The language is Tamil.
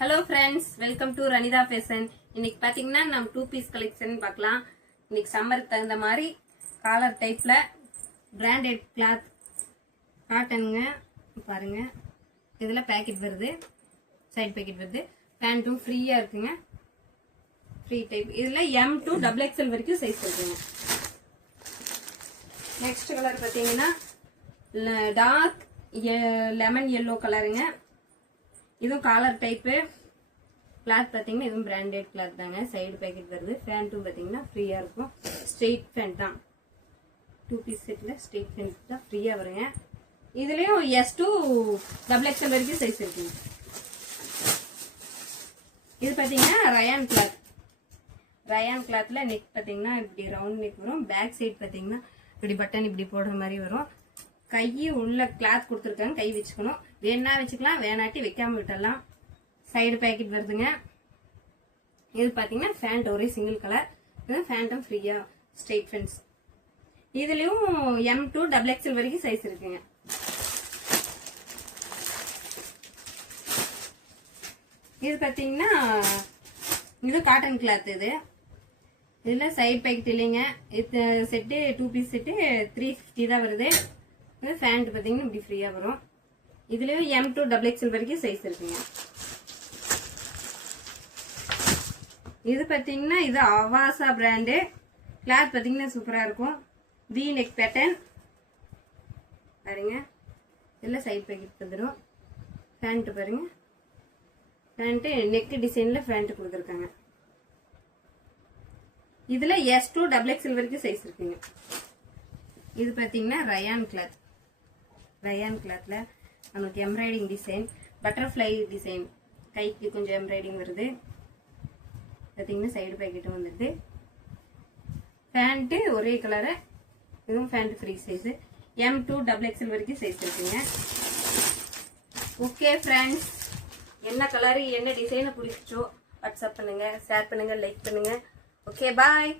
Hello friends, welcome to Ranida Fashion. இன்னைக்கு பாத்தீங்கன்னா நம்ம 2 piece collection பார்க்கலாம். இன்னைக்கு சம்மருக்கு தகுந்த மாதிரி காலர் டைப்ல branded cloth காட்டனுங்க பாருங்க. இதுல பாக்கெட் வருது. சைடு பாக்கெட் வருது. பேண்டும் ஃப்ரீயா இருக்குங்க. Free type. இதுல M to XXL வரைக்கும் சைஸ் இருக்குங்க. நெக்ஸ்ட் கலர் பாத்தீங்கன்னா டார்க் லெமன் yellow கலருங்க. இதுவும் காலர் டைப் கிளாத் பாத்தீங்கன்னா இதுவும் பிராண்டட் கிளாத் தாங்க. சைடு பாக்கெட் வருது. பேண்ட்டும் பாத்தீங்கன்னா ஃப்ரீயா இருக்கும். ஸ்ட்ரெயிட் பேண்ட் தான். 2 piece செட்ல ஸ்ட்ரெயிட் பேண்ட் தான் ஃப்ரீயா வருங்க. இதுலயும் S to XXL வரைக்கும் சைஸ் இருக்குங்க. இது பாத்தீங்கன்னா ரயான் கிளாத். ரயான் கிளாத்ல நெக் பாத்தீங்கன்னா இப்படி ரவுண்ட் நெக் வரும். பேக் சைடு பாத்தீங்கன்னா இப்படி பட்டன் இப்படி போடுற மாதிரி வரும். கை உள்ள கிளாத் கொடுத்துருக்காங்க. கை வச்சுக்கணும். வேணா வச்சுக்கலாம், வேணாட்டி வைக்காம விட்டலாம். சைடு பேக்கெட் வருதுங்க. இது பாத்தீங்கன்னா பேண்ட் ஒரே சிங்கிள் கலர். பேண்ட்டும் ஃப்ரீயா ஸ்ட்ரெயிட் ஃபேன்ஸ். இதுலயும் M to XXL வரைக்கும் சைஸ் இருக்குங்க. இது பாத்தீங்கன்னா இது காட்டன் கிளாத். இதுல சைடு பேக்கெட் இல்லைங்க. இது செட்டு 2 piece செட்டு 350 தான் வருது. பேண்ட் பாத்தீங்கன்னா இப்படி ஃப்ரீயா வரும். இதுலயும் M to XXL வரைக்கும் சைஸ் இருக்குங்க. இது பாத்தீங்கன்னா இது அவாசா பிராண்டு. கிளாத் பாத்தீங்கன்னா சூப்பரா இருக்கும். வி நெக் பேட்டர்ன் பாருங்க. இதுல சைடு பேக்கெட் வந்துடும். பேண்ட் பாருங்க. பேண்ட் நெக் டிசைன்ல பேண்ட் கொடுத்துருக்காங்க. இதுல S to XXL வரைக்கும் சைஸ் இருக்குங்க. இது பாத்தீங்கன்னா ரயான் கிளாத். ரயான் கிளாத்ல நமக்கு எம்ப்ராய்டிங் டிசைன், பட்டர்ஃப்ளை டிசைன், கைக்கு கொஞ்சம் எம்ப்ராய்டிங் வருது. பாத்தீங்கன்னா சைடு பாக்கெட்டும் வந்துருது. பேண்ட் ஒரே கலரு. இதுவும் pant free size. M to XXL வரைக்கும் சைஸ் இருக்குங்க. ஓகே ஃப்ரெண்ட்ஸ், என்ன கலரு என்ன டிசைனை பிடிச்சோ வாட்ஸ்அப் பண்ணுங்க, ஷேர் பண்ணுங்க, லைக் பண்ணுங்க. ஓகே பாய்.